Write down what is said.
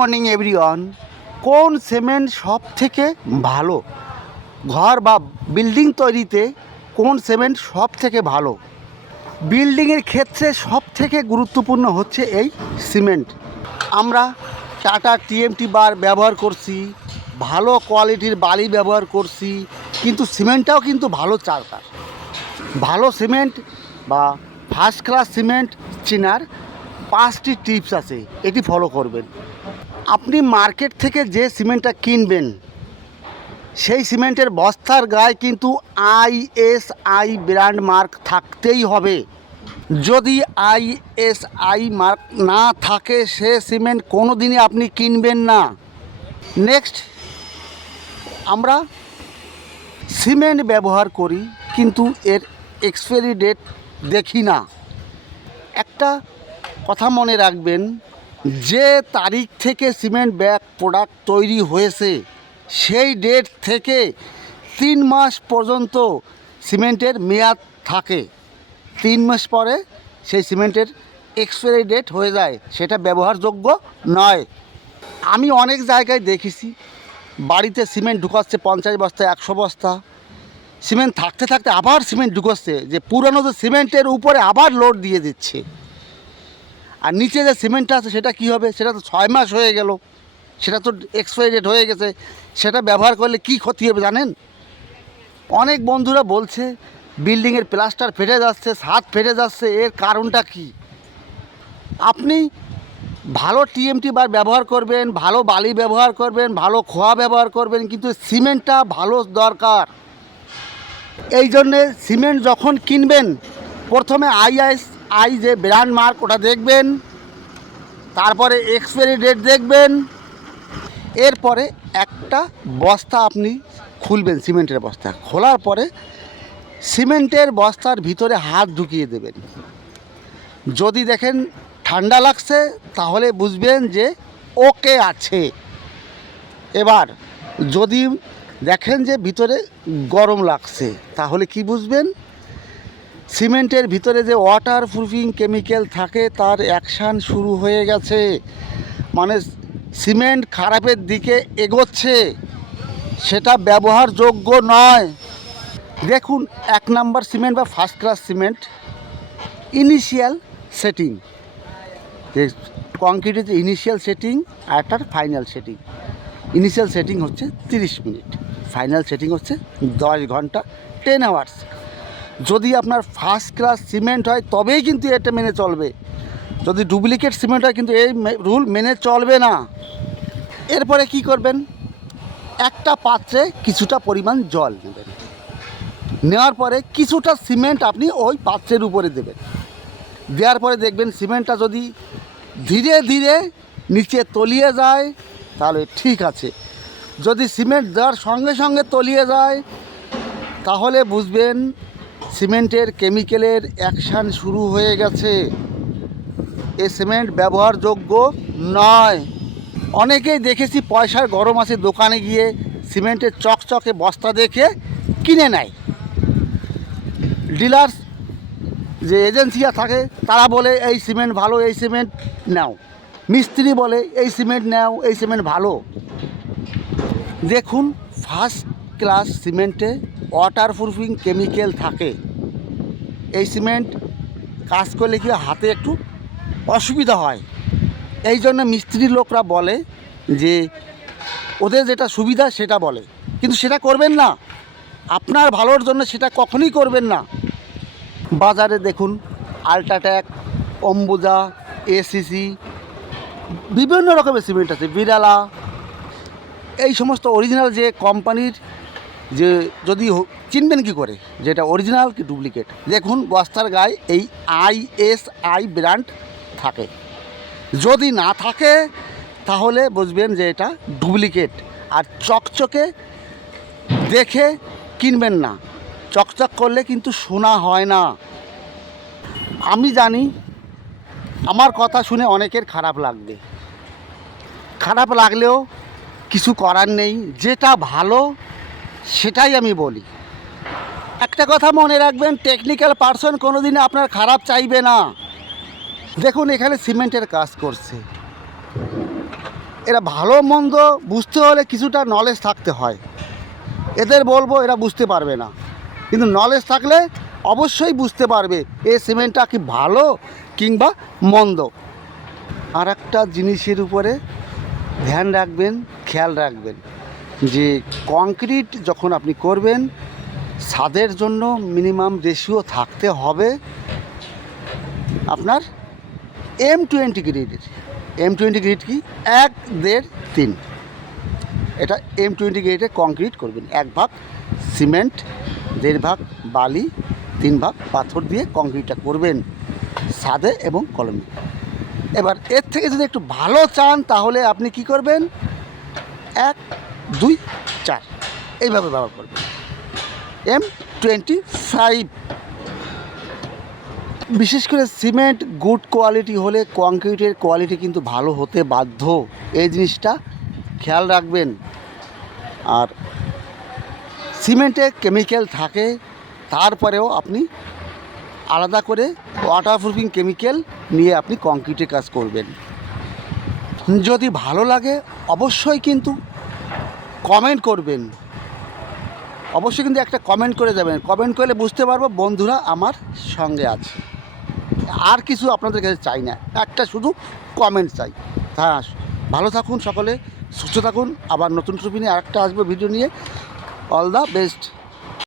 Morning everyone. কোন cement সব থেকে ভালো? ঘর বা বিল্ডিং তৈরিতে কোন সিমেন্ট সব থেকে ভালো? বিল্ডিংয়ের ক্ষেত্রে সব থেকে গুরুত্বপূর্ণ হচ্ছে এই সিমেন্ট। আমরা টাটা টিএমটি বার ব্যবহার করছি, ভালো কোয়ালিটির বালি ব্যবহার করছি, কিন্তু সিমেন্টটাও কিন্তু ভালো চালকার। ভালো সিমেন্ট বা ফার্স্ট ক্লাস সিমেন্ট চেনার 5টি টিপস আছে, এটি ফলো করবেন। আপনি মার্কেট থেকে যে সিমেন্টটা কিনবেন সেই সিমেন্টের বস্তার গায়ে কিন্তু আইএসআই ব্র্যান্ড মার্ক থাকতেই হবে। যদি আইএসআই মার্ক না থাকে সে সিমেন্ট কোনো দিনই আপনি কিনবেন না। নেক্সট, আমরা সিমেন্ট ব্যবহার করি কিন্তু এর এক্সপায়ারি ডেট দেখি না। একটা কথা মনে রাখবেন, যে তারিখ থেকে সিমেন্ট ব্যাগ প্রোডাক্ট তৈরি হয়েছে সেই ডেট থেকে 3 মাস পর্যন্ত সিমেন্টের মেয়াদ থাকে। 3 মাস পরে সেই সিমেন্টের এক্সপায়ারি ডেট হয়ে যায়, সেটা ব্যবহারযোগ্য নয়। আমি অনেক জায়গায় দেখেছি বাড়িতে সিমেন্ট ঢুকাচ্ছে 50 বস্তা 100 বস্তা, সিমেন্ট থাকতে থাকতে আবার সিমেন্ট ঢুকাচ্ছে, যে পুরনো যে সিমেন্টের উপরে আবার লোড দিয়ে দিচ্ছে। আর নিচে যে সিমেন্টটা আছে সেটা কী হবে? সেটা তো 6 মাস হয়ে গেল, সেটা তো এক্সপায়ারি ডেট হয়ে গেছে, সেটা ব্যবহার করলে কী ক্ষতি হবে জানেন? অনেক বন্ধুরা বলছে বিল্ডিংয়ের প্লাস্টার ফেটে যাচ্ছে, ছাদ ফেটে যাচ্ছে, এর কারণটা কী? আপনি ভালো টিএমটি বার ব্যবহার করবেন, ভালো বালি ব্যবহার করবেন, ভালো খোয়া ব্যবহার করবেন, কিন্তু সিমেন্টটা ভালো দরকার। এই জন্যে সিমেন্ট যখন কিনবেন প্রথমে আইএসআই যে ব্র্যান্ড মার্ক ওটা দেখবেন, তারপরে এক্সপায়ারি ডেট দেখবেন, এরপরে একটা বস্তা আপনি খুলবেন, সিমেন্টের বস্তা খোলার পরে সিমেন্টের বস্তার ভিতরে হাত ঢুকিয়ে দেবেন। যদি দেখেন ঠান্ডা লাগছে তাহলে বুঝবেন যে ওকে আছে। এবার যদি দেখেন যে ভিতরে গরম লাগছে তাহলে কি বুঝবেন? সিমেন্টের ভিতরে যে ওয়াটার প্রুফিং কেমিক্যাল থাকে তার অ্যাকশান শুরু হয়ে গেছে, মানে সিমেন্ট খারাপের দিকে এগোচ্ছে, সেটা ব্যবহারযোগ্য নয়। দেখুন, 1 নাম্বার সিমেন্ট বা first class cement initial setting, যে কংক্রিটের যে ইনিশিয়াল সেটিং আর তার ফাইনাল সেটিং। ইনিশিয়াল সেটিং হচ্ছে 30 মিনিট, ফাইনাল সেটিং হচ্ছে 10 ঘন্টা, 10 আওয়ার্স। যদি আপনার ফার্স্ট ক্লাস সিমেন্ট হয় তবেই কিন্তু এটা মেনে চলবে, যদি ডুপ্লিকেট সিমেন্ট হয় কিন্তু এই রুল মেনে চলবে না। এরপরে কি করবেন? একটা পাত্রে কিছুটা পরিমাণ জল নেবেন, নেওয়ার পরে কিছুটা সিমেন্ট আপনি ওই পাত্রের উপরে দেবেন। দেওয়ার পরে দেখবেন সিমেন্টটা যদি ধীরে ধীরে নিচে তলিয়ে যায় তাহলে ঠিক আছে। যদি সিমেন্ট দেওয়ার সঙ্গে সঙ্গে তলিয়ে যায় তাহলে বুঝবেন সিমেন্টের কেমিক্যালের অ্যাকশান শুরু হয়ে গেছে, এ সিমেন্ট ব্যবহারযোগ্য নয়। অনেকেই দেখেছি পয়সার গরম আছে, দোকানে গিয়ে সিমেন্টের চকচকে বস্তা দেখে কিনে নেয়। ডিলার্স যে এজেন্সিরা থাকে তারা বলে এই সিমেন্ট ভালো, এই সিমেন্ট নাও। মিস্ত্রি বলে এই সিমেন্ট নাও, এই সিমেন্ট ভালো। দেখুন, ফার্স্ট ক্লাস সিমেন্টে ওয়াটার প্রুফিং কেমিক্যাল থাকে। এই সিমেন্ট কাজ করলে কি হাতে একটু অসুবিধা হয়, এই জন্য মিস্ত্রি লোকরা বলে যে ওদের যেটা সুবিধা সেটা বলে, কিন্তু সেটা করবেন না। আপনার ভালোর জন্য সেটা কখনোই করবেন না। বাজারে দেখুন আল্ট্রাটেক, অম্বুজা, এসিসি, বিভিন্ন রকমের সিমেন্ট আছে, বিড়ালা, এই সমস্ত অরিজিনাল যে কোম্পানির, যে যদি চিনবেন কি করে যেটা অরিজিনাল কি ডুপ্লিকেট? দেখুন বস্তার গায়ে এই আইএসআই ব্র্যান্ড থাকে, যদি না থাকে তাহলে বুঝবেন যে এটা ডুপ্লিকেট। আর চকচকে দেখে কিনবেন না, চকচক করলে কিন্তু সোনা হয় না। আমি জানি আমার কথা শুনে অনেকের খারাপ লাগবে, খারাপ লাগলেও কিছু করার নেই, যেটা ভালো সেটাই আমি বলি। একটা কথা মনে রাখবেন, টেকনিক্যাল পারসন কোনো দিন আপনার খারাপ চাইবে না। দেখুন এখানে সিমেন্টের কাজ করছে, এরা ভালো মন্দ বুঝতে হলে কিছুটা নলেজ থাকতে হয়। এদের বলবো এরা বুঝতে পারবে না, কিন্তু নলেজ থাকলে অবশ্যই বুঝতে পারবে এই সিমেন্টটা কি ভালো কিংবা মন্দ। আর একটা জিনিসের উপরে ধ্যান রাখবেন, খেয়াল রাখবেন যে কংক্রিট যখন আপনি করবেন ছাদের জন্য মিনিমাম রেশিও থাকতে হবে আপনার M20 গ্রেডের। M20 গ্রেড কি 1, 1.5, 3, এটা M20 গ্রেডের কংক্রিট করবেন। 1 ভাগ সিমেন্ট, 1.5 ভাগ বালি, 3 ভাগ পাথর দিয়ে কংক্রিটটা করবেন ছাদে এবং কলমে। এবার এর থেকে যদি একটু ভালো চান তাহলে আপনি কি করবেন, 1, 2, 4 এইভাবে ব্যবহার করবেন M25। বিশেষ করে সিমেন্ট গুড কোয়ালিটি হলে কংক্রিটের কোয়ালিটি কিন্তু ভালো হতে বাধ্য, এই জিনিসটা খেয়াল রাখবেন। আর সিমেন্টে কেমিক্যাল থাকে, তারপরেও আপনি আলাদা করে ওয়াটারপ্রুফিং কেমিক্যাল নিয়ে আপনি কংক্রিটের কাজ করবেন। যদি ভালো লাগে অবশ্যই কিন্তু কমেন্ট করবেন, অবশ্যই কিন্তু একটা কমেন্ট করে যাবেন। কমেন্ট করলে বুঝতে পারবো বন্ধুরা আমার সঙ্গে আছে। আর কিছু আপনাদের কাছে চাই না, একটা শুধু কমেন্ট চাই। হ্যাঁ, ভালো থাকুন সকলে, সুস্থ থাকুন। আবার নতুন টপিক নিয়ে আরেকটা আসবে ভিডিও নিয়ে। All the best.